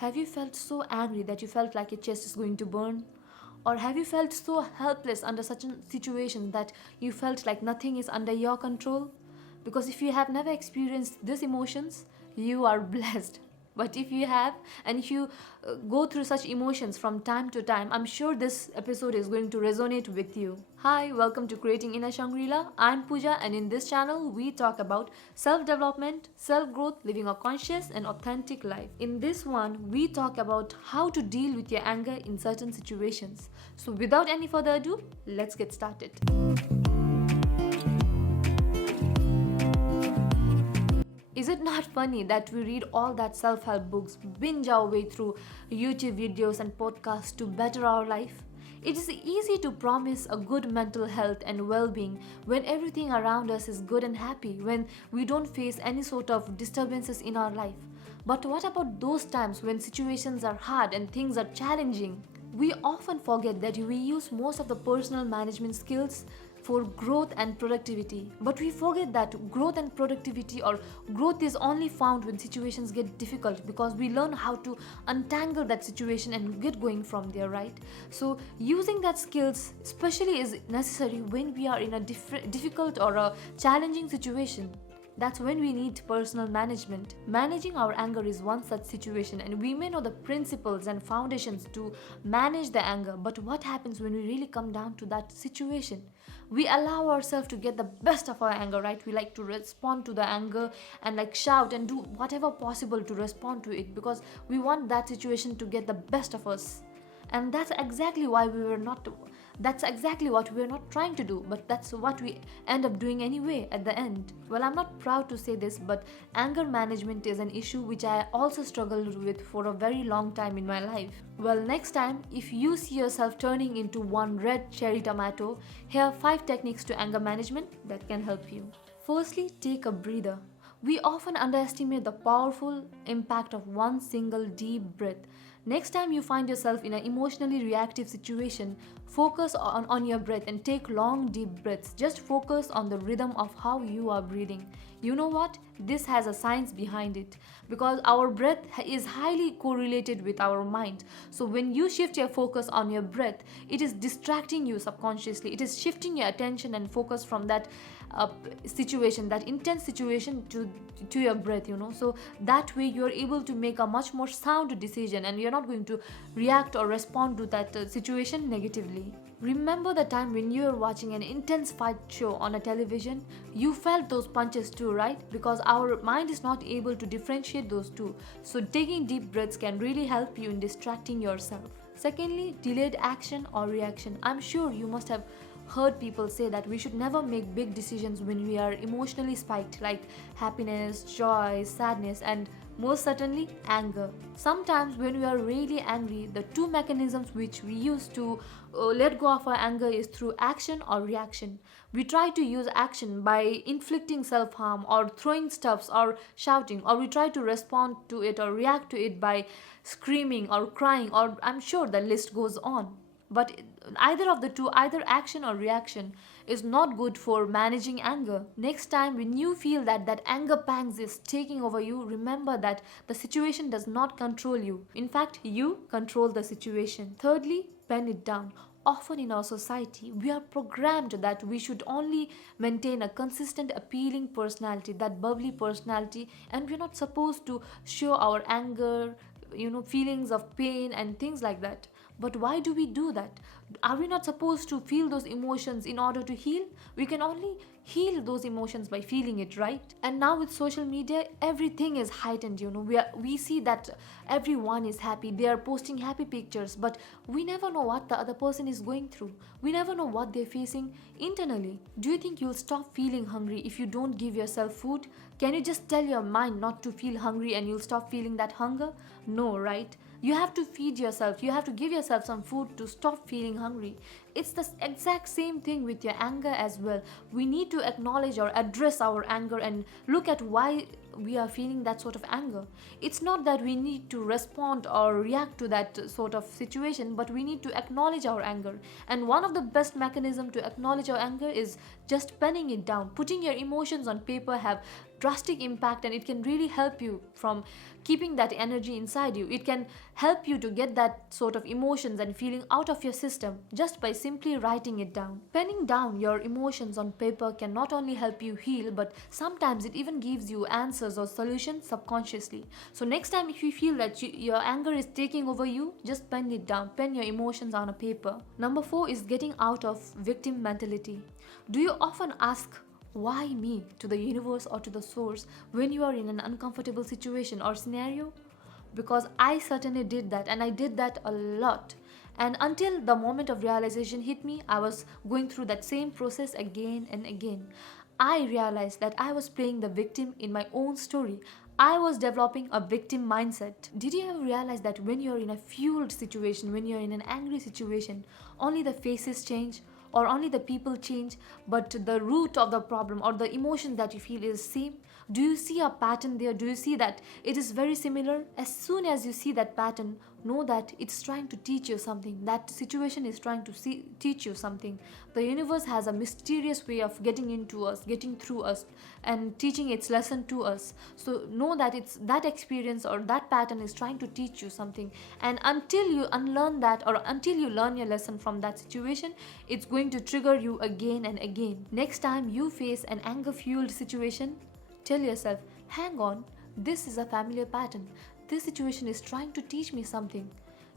Have you felt so angry that you felt like your chest is going to burn? Or have you felt so helpless under such a situation that you felt like nothing is under your control? Because if you have never experienced these emotions, you are blessed. But if you have, and if you go through such emotions from time to time, I'm sure this episode is going to resonate with you. Hi, welcome to Creating Inner Shangri-La. I'm Pooja, and in this channel, we talk about self-development, self-growth, living a conscious and authentic life. In this one, we talk about how to deal with your anger in certain situations. So without any further ado, let's get started. Is it not funny that we read all that self-help books, binge our way through YouTube videos and podcasts to better our life? It is easy to promise a good mental health and well-being when everything around us is good and happy, when we don't face any sort of disturbances in our life. But what about those times when situations are hard and things are challenging? We often forget that we use most of the personal management skills for growth and productivity. But we forget that growth and productivity or growth is only found when situations get difficult, because we learn how to untangle that situation and get going from there, right? So using that skills especially is necessary when we are in a difficult or a challenging situation. That's when we need personal management. Managing our anger is one such situation, and we may know the principles and foundations to manage the anger, but what happens when we really come down to that situation? We allow ourselves to get the best of our anger, right? We like to respond to the anger and like shout and do whatever possible to respond to it, because we want that situation to get the best of us. And that's exactly what we were not trying to do, but that's what we end up doing anyway at the end. Well, I'm not proud to say this, but anger management is an issue which I also struggled with for a very long time in my life. Well, next time, if you see yourself turning into one red cherry tomato, here are 5 techniques to anger management that can help you. Firstly, take a breather. We often underestimate the powerful impact of one single deep breath. Next time you find yourself in an emotionally reactive situation, focus on your breath and take long deep breaths. Just focus on the rhythm of how you are breathing. You know what? This has a science behind it, because our breath is highly correlated with our mind. So when you shift your focus on your breath, it is distracting you subconsciously. It is shifting your attention and focus from that situation, that intense situation, to your breath, so that way you're able to make a much more sound decision, and you're not going to react or respond to that situation negatively. Remember the time when you were watching an intense fight show on a television? You felt those punches too, right? Because our mind is not able to differentiate those two. So taking deep breaths can really help you in distracting yourself. Secondly, delayed action or reaction. I'm sure you must have heard people say that we should never make big decisions when we are emotionally spiked, like happiness, joy, sadness, and most certainly anger. Sometimes when we are really angry, the two mechanisms which we use to let go of our anger is through action or reaction. We try to use action by inflicting self-harm or throwing stuffs or shouting, or we try to respond to it or react to it by screaming or crying, or I'm sure the list goes on. But either of the two, either action or reaction, is not good for managing anger. Next time when you feel that anger pangs is taking over you, remember that the situation does not control you. In fact, you control the situation. Thirdly, pen it down. Often in our society, we are programmed that we should only maintain a consistent, appealing personality, that bubbly personality, and we're not supposed to show our anger, feelings of pain and things like that. But why do we do that? Are we not supposed to feel those emotions in order to heal? We can only heal those emotions by feeling it, right? And now with social media, everything is heightened. We see that everyone is happy. They are posting happy pictures, but we never know what the other person is going through. We never know what they're facing internally. Do you think you'll stop feeling hungry if you don't give yourself food? Can you just tell your mind not to feel hungry and you'll stop feeling that hunger? No, right? You have to feed yourself. You have to give yourself some food to stop feeling hungry. It's the exact same thing with your anger as well. We need to acknowledge or address our anger and look at why we are feeling that sort of anger. It's not that we need to respond or react to that sort of situation, but we need to acknowledge our anger. And one of the best mechanisms to acknowledge our anger is just penning it down. Putting your emotions on paper have drastic impact, and it can really help you from keeping that energy inside you. It can help you to get that sort of emotions and feeling out of your system just by simply writing it down. Penning down your emotions on paper can not only help you heal, but sometimes it even gives you answers or solutions subconsciously. So next time if you feel that your anger is taking over you, just pen it down. Pen your emotions on a paper. Number 4 is getting out of victim mentality. Do you often ask why me to the universe or to the source when you are in an uncomfortable situation or scenario? Because I certainly did that, and I did that a lot. And until the moment of realization hit me, I was going through that same process again and again. I realized that I was playing the victim in my own story. I was developing a victim mindset. Did you ever realize that when you're in a fueled situation, when you're in an angry situation, only the faces change? Or only the people change, but the root of the problem or the emotion that you feel is same? Do you see a pattern there? Do you see that it is very similar? As soon as you see that pattern, know that it's trying to teach you something. That situation is trying to teach you something. The universe has a mysterious way of getting into us, getting through us, and teaching its lesson to us. So know that it's that experience or that pattern is trying to teach you something. And until you unlearn that, or until you learn your lesson from that situation, it's going to trigger you again and again. Next time you face an anger fueled situation, tell yourself, hang on, this is a familiar pattern. This situation is trying to teach me something.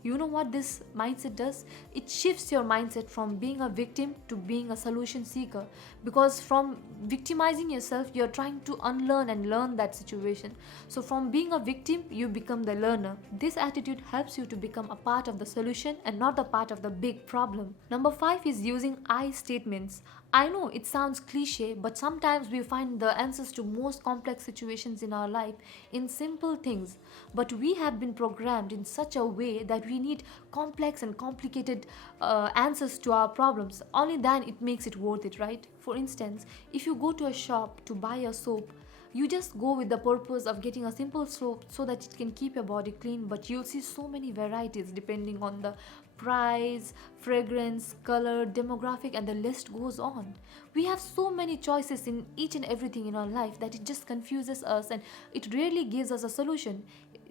You know what this mindset does? It shifts your mindset from being a victim to being a solution seeker. Because from victimizing yourself, you're trying to unlearn and learn that situation. So from being a victim, you become the learner. This attitude helps you to become a part of the solution and not the part of the big problem. Number 5 is using I statements. I know it sounds cliche, but sometimes we find the answers to most complex situations in our life in simple things. But we have been programmed in such a way that we need complex and complicated answers to our problems. Only then it makes it worth it, right? For instance, if you go to a shop to buy a soap, you just go with the purpose of getting a simple soap so that it can keep your body clean, but you'll see so many varieties depending on the price, fragrance, color, demographic, and the list goes on. We have so many choices in each and everything in our life that it just confuses us and it rarely gives us a solution.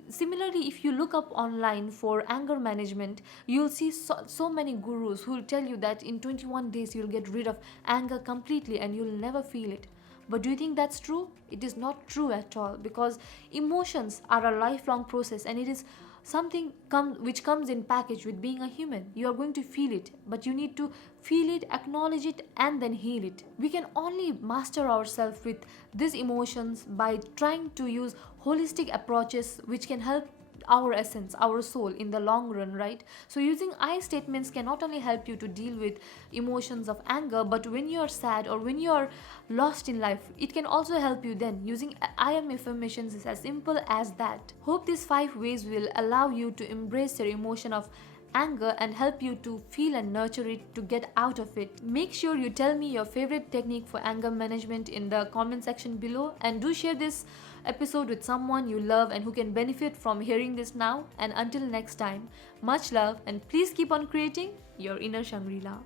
Similarly, if you look up online for anger management, you'll see so many gurus who will tell you that in 21 days you'll get rid of anger completely and you'll never feel it. But do you think that's true? It is not true at all, because emotions are a lifelong process, and it is something which comes in package with being a human. You are going to feel it, but you need to feel it, acknowledge it, and then heal it. We can only master ourselves with these emotions by trying to use holistic approaches which can help our essence, our soul in the long run, right? So using I statements can not only help you to deal with emotions of anger, but when you are sad or when you are lost in life, it can also help you then. Using I am affirmations is as simple as that. Hope these 5 ways will allow you to embrace your emotion of anger and help you to feel and nurture it to get out of it. Make sure you tell me your favorite technique for anger management in the comment section below, and do share this episode with someone you love and who can benefit from hearing this now. And until next time, much love, and please keep on creating your inner Shangri-La.